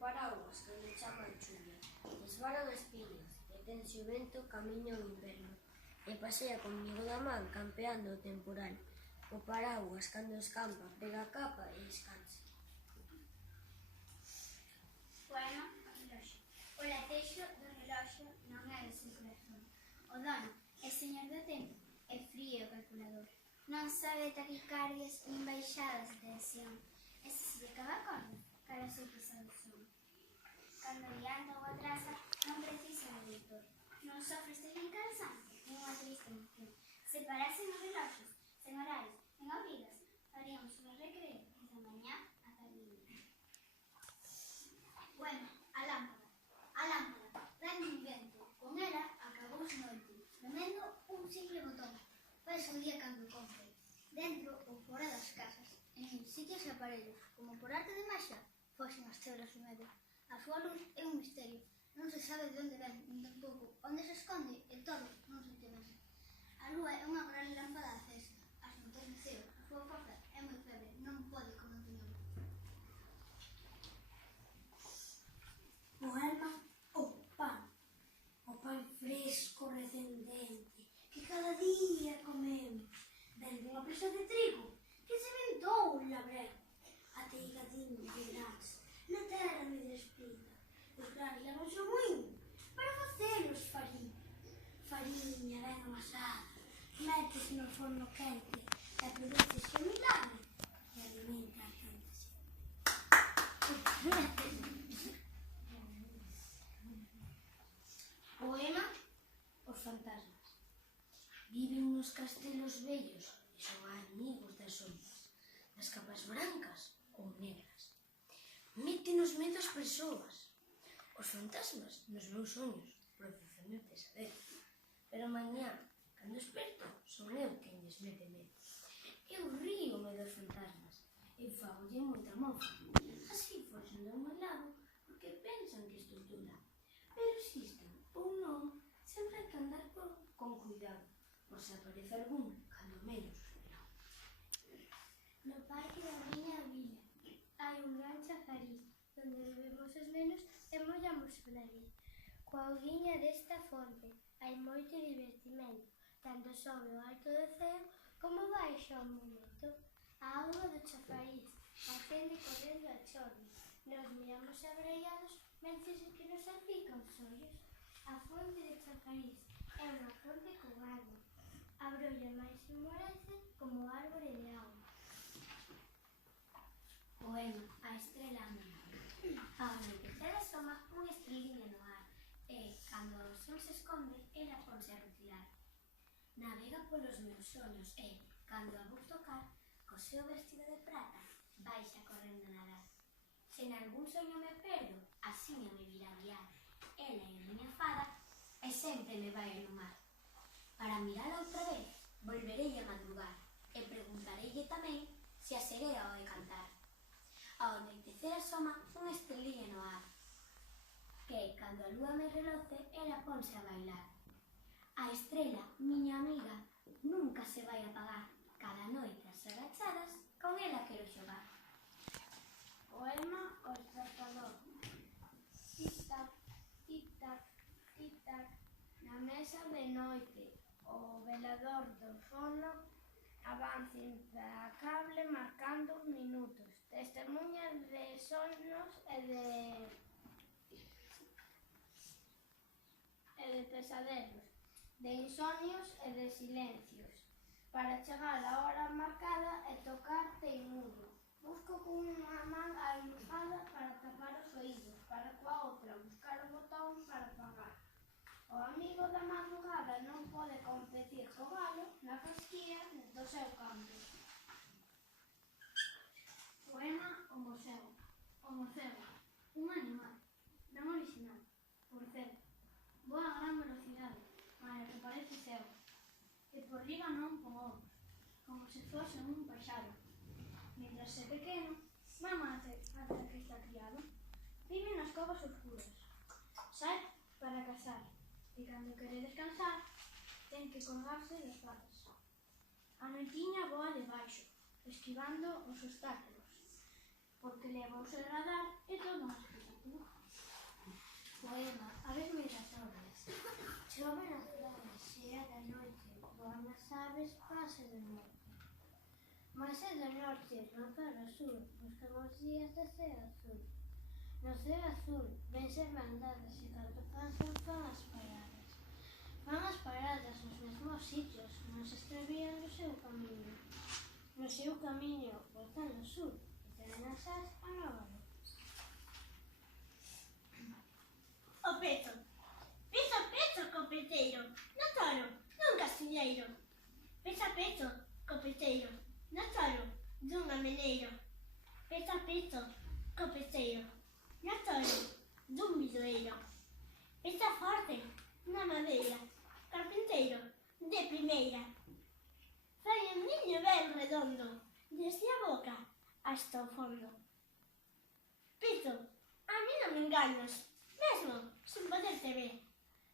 paraugas cando chama a chuvia, desvaran as piñas, detense o vento camiña o inverno, e pasea comigo da man campeando o temporal. O paraugas cando escampa pega a capa e descansa. Bueno, o reloxo. O latexo do reloxo non é do seu corazón. O dono é señor do tempo, é frío o calculador. Non sabe taquicardias nin baixadas de tensión. E se se lle acaba a corda, cara ao seu pesado son. Cando adianta ou atrasa, non precisa de lector. Non sofre este fin cansante, nin unha triste emoción. Se parasen os reloxos, sen horarios, sen obrigas, faríamos un recreo desde a mañá a tardiña. Bueno, a lámpara, prende un vento, con ela acabouse noite, tremendo un simple botón, faz o día cando compre, dentro ou fora das casas, en sitios e aparellos, como por arte de maxa, foxen as cebras do medo. A súa luz é un misterio, non se sabe de onde ven, nin tampouco onde se esconde e todo non se teme. A lúa é unha gran lámpada acesa, as montes de ceo, a súa forza é moi febre, non pode como un peñón. Poema o pan fresco recendente que cada día comemos, dende unha presa de trigo que se ventou un labrego, até higadinho de grans na terra me despida. Os grans levanse ao muíño para facelos fariña ben amasada, métese no forno quente e produce-se o milagre que alimenta a xente. Poema Os fantasmas. Viven nos castelos vellos e son amigos das sombras, das capas brancas ou negras. Meten os medos ás persoas. Os fantasmas nos meus soños producen pesadelos. Pero mañá, cando esperto, son eu quen lles mete medo. Eu ríome dos fantasmas, eu fagolle moita mofa. Así foxen do meu lado porque pensan que estou tola. Pero existen ou non, sempre hai que andar con cuidado, por se aparece algún, cando menos esperado. No parque da miña vila hai un gran chafariz donde bebemos os nenos e mollamos o nariz. Coa auguiña desta fonte hai moito divertimento, tanto sobe o alto do ceo como baixo ao momento. A auga do chafariz ascende correndo a chorro. Nos miramos abreiados mentres que nos salpica os ollos. A fonte de chafariz é unha fonte con agua. A brolla máis enmorece como árbore de auga. Poema A estrela amiga. Ao anoitecer asoma unha estreliña no ar e, cando o sol se esconde, ela ponse a rutilar. Navega polos meus soños e, cando a vou tocar, co seu vestido de prata, baixa correndo a nadar. Se nalgún soño me perdo, asiña me virá guiar. Ela é a miña fada e sempre me vai no mar. Para mirala outra vez, volverei a madrugar e preguntareille tamén se a serea oe cantar. Ao anoitecer asoma unha estreliña no ar, que, cando a lúa me reloce, ela ponse a bailar. A estrela, miña amiga, nunca se vai apagar. Cada noite as agachadas, con ela quero xogar. Poema O despertador. Tic-tac, tic-tac, tic-tac, na mesa de noite, o velador do forno avanza implacable marcando os minutos, testemunhas de sonos e de pesadelos, de insomnios e de silencios, para chegar á hora marcada e tocar teimudo. Busco cunha man a almofada para tapar os oídos, para coa outra buscar o botón para apagar. O amigo da madrugada non pode competir co galo na fasquía do seu campo. Poema O mocego. O mocego, un animal, non original, por certo, voa a gran velocidade, malia que parece cego, e por riba non pon ovos, como se fose un paxaro. Mientras é pequeno, mama ata que está criado, vive nas covas oscuras, sai para cazar, e cando quere descansar, ten que colgarse das patas. A noitiña voa debaixo, esquivando os obstáculos, porque leva o seu radar e todo un espectáculo. Poema, aves migratorias. Chove nas flores, xea da noite, voan as aves, pase do norte. Mas é do norte, non para o sur, buscan os días de ceo azul. No ceo azul, vense bandadas e cando cansan fan as paradas. Fan as paradas nos mesmos sitios, non se extravían do seu camiño. No seu camiño, voltan ao sur, e traen as as a nova luz. O peto. Peto, copeteiro, no toro, dun castiñeiro. Peto, copeteiro, no toro, dun ameneiro. Peto, copeteiro, no toro, dun bidoeiro. Peto forte, na madeira, carpinteiro, de primeira. Fai un niño ben redondo, desde a boca hasta o fondo. Peto, a mí non me engañas, mesmo sin poderte ver.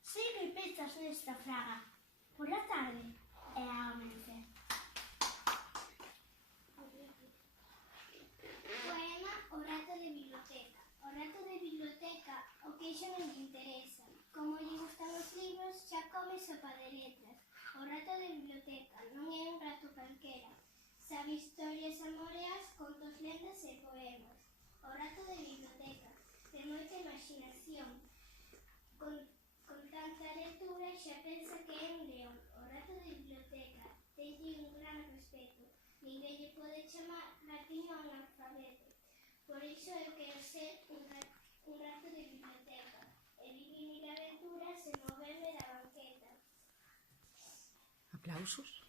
Sei que pechas nesta fraga, pola tarde e ao amanecer. Poema O rato de biblioteca. O rato de biblioteca o queixo non lle interesa. Como lle gustan os libros, xa come sopa de letras. O rato de biblioteca non é un rato calquera. Sabe historias amoreas, contos, lendas e poemas. O rato de biblioteca ten moita imaginación. Con tanta lectura xa pensa que é un león. O rato de biblioteca tenlle un gran respeto. Ninguén lle pode chamar ratiño analfabeto. Por iso eu quero ser un rato de biblioteca e vivir mil aventuras e moverme da banqueta. Aplausos.